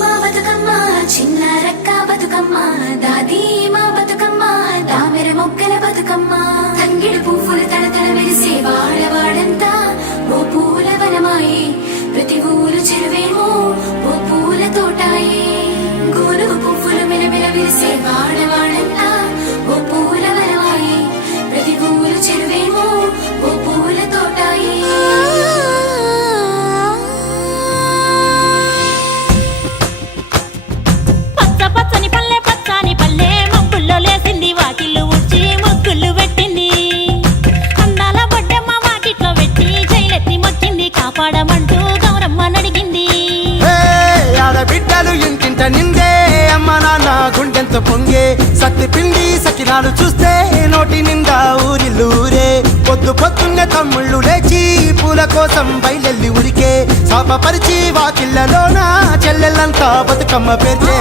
మా బతుకమ్మ చిన్న రక్క బతుకమ్మ దాది మా బతుకమ్మ దామెర మొక్కల బతుకమ్మ తంగిడు పువ్వులు తడతడ మెరిసే వాడవాడంతా ఓ పూల వనమాయే ప్రతి ఊరు చెరువేమో ఓ పూల తోటాయే గోరు పువ్వులు మెలమెల విరిసే వాడవాడంతా ఓ పూల వనమాయే ప్రతి ఊరు చెరువేమో ఓ పూల తోటాయే పచ్చని పల్లె పచ్చని పల్లె మబ్బుల్లో లేసింది వాకిళ్ళు ఊడ్చి ముగ్గులు పెట్టింది అందాల బొడ్డమ్మ వాకిట్లో పెట్టి జైలెత్తి మొక్కింది కాపాడమంటూ గౌరమ్మ నడిగింది ఆడబిడ్డలు ఇంటింట నిందే అమ్మ నాన్న గుండెంత పొంగే సత్తి పిండి సకినాలు చూస్తే నోటి నిండా ఊరిల్లూరే పొద్దు పొద్దున్నే తమ్ముళ్ళు లేచి పూల కోసం బయలెల్లి ఉరికే శాపపరిచి వాకిళ్ళలోన చెల్లెళ్ళంతా బతుకమ్మ పేర్చే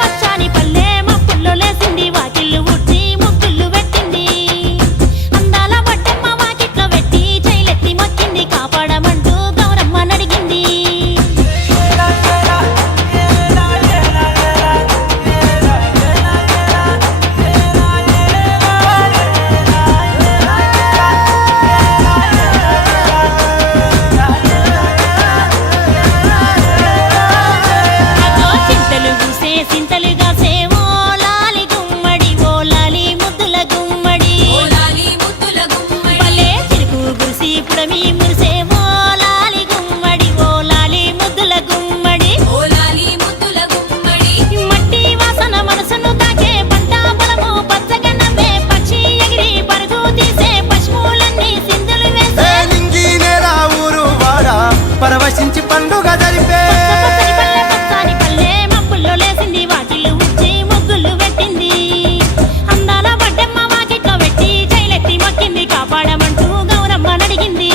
పచ్చని పల్లె మబ్బుల్లో లేసింది వాకిళ్ళు ఊడ్చి ముగ్గులు పెట్టింది అందాల బొడ్డమ్మ వాకిట్లో పెట్టి జైలెత్తి మొక్కింది కాపాడమంటూ గౌరమ్మ నడిగింది చింతలుగా సేవో లాలి గుమ్మడి ఓ లాలి ముద్దుల గుమ్మడి భలే చిరుకు గురిసి పుడమి మురిసేవో లాలి గుమ్మడి ఓ లాలి ముద్దుల గుమ్మడి మట్టి వాసన మనసును తాకే పంట పొలము పచ్చగా నవ్వే పక్షి ఎగిరి పరుగు తీసే పశువులన్నీ సింధులు వేసే నింగి నేల ఊరు వాడ పరవశించి పండుగ జరిపే పచ్చని పల్లె మబ్బుల్లో లేసింది వాకిళ్ళు ఊడ్చి ముగ్గులు పెట్టింది అందాల బొడ్డమ్మ వాకిట్లో పెట్టి జైలెత్తి మొక్కింది కాపాడమంటూ గౌరమ్మ నడిగింది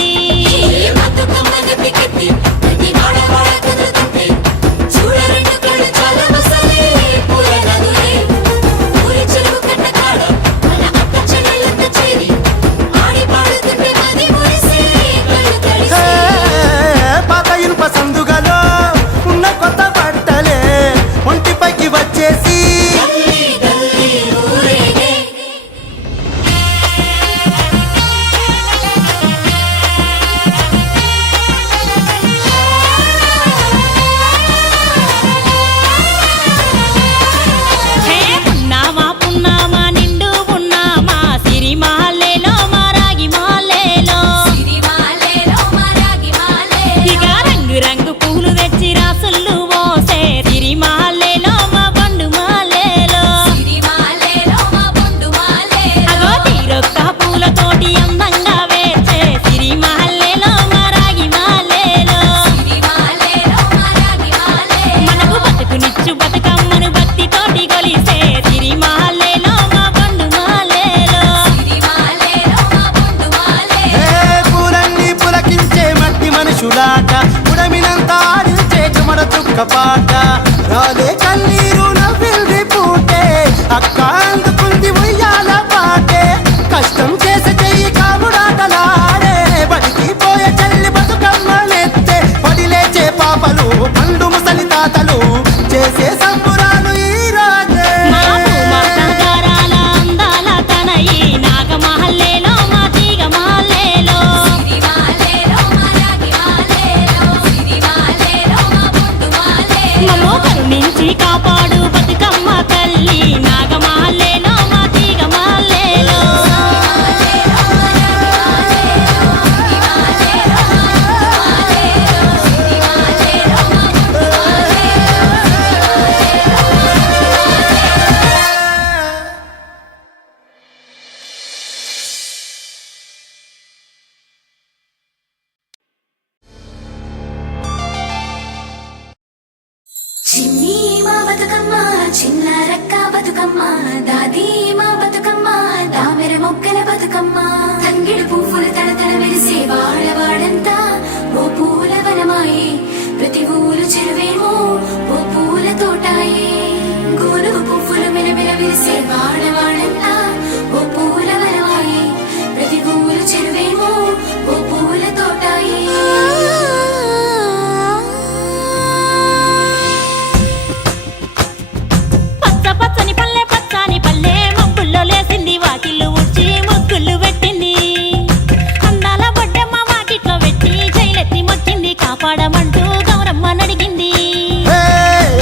పాత ఇనుప సందుగలో ఉన్న కొత్త బట్టలే ఒంటిపైకి వచ్చేసి హే పున్నామా పున్నామా నిండు పున్నామా సిరి మాలేలో మా రాగి మాలేలో ఇక రంగు రంగు పూలు తెచ్చి రాసుళ్ళు మోసే సిరి మాలేలో మా బండు మాలేలో అగో తీరొక్క పూలతోటి అందంగా వేచే సిరి మాలేలో మా రాగి మాలేలో మనకు బతుకునిచ్చు బతుకమ్మను భక్తితోటి కొలిసే సిరి మాలేలో మా బండు మాలేలో పూలన్నీ పులకించే మట్టి మనుషులాట ఉడమినంతా ఆడించే చెమడ చుక్క పాట రాలే కన్నీరు నవ్వింది పూటే అక్క అందుకుంది ఉయ్యాల పాటే కష్టం చేసే చెయ్యి కాముడాటలాడే బడికి పోయే చెల్లి బతుకమ్మనెత్తే పడి లేచే పాపలు పండు ముసలి తాతలు చేసే సంబురాలు ఈ రాజే మా భూమాతాగారాల అందాల తనయి నాగమహల్లేలో మా తీగ మహల్లేలో మమ్మో కరుణించి కాపాడు బతుకమ్మ తల్లి నాగమహల్లేలో మా తీగ మహల్లేలో చిన్ని మా బతుకమ్మ బతుకమ్మనడిగింది హే,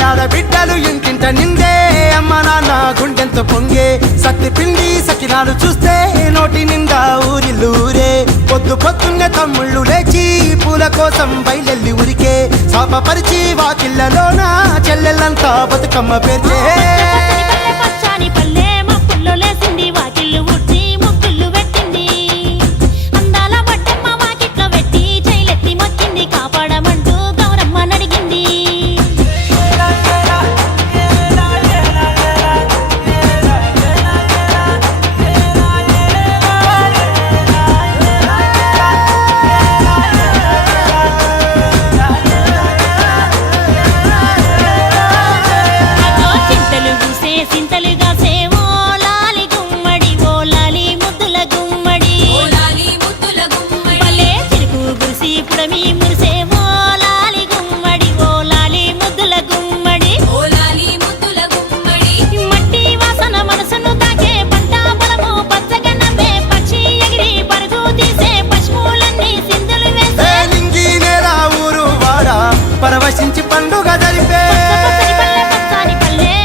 ఆడబిడ్డలు ఇంటింట నిందే అమ్మ నాన్న గుండెంతో పొంగే సత్తి పిండి సకినాలు చూస్తే నోటి నిండా ఊరిల్లూరే పొద్దున్నే తమ్ముళ్ళు లేచి పూల కోసం బయలెల్లి ఉరికే శాపపరిచి వాకిళ్ళలోన చెల్లెళ్ళంతా బతుకమ్మ పేర్చే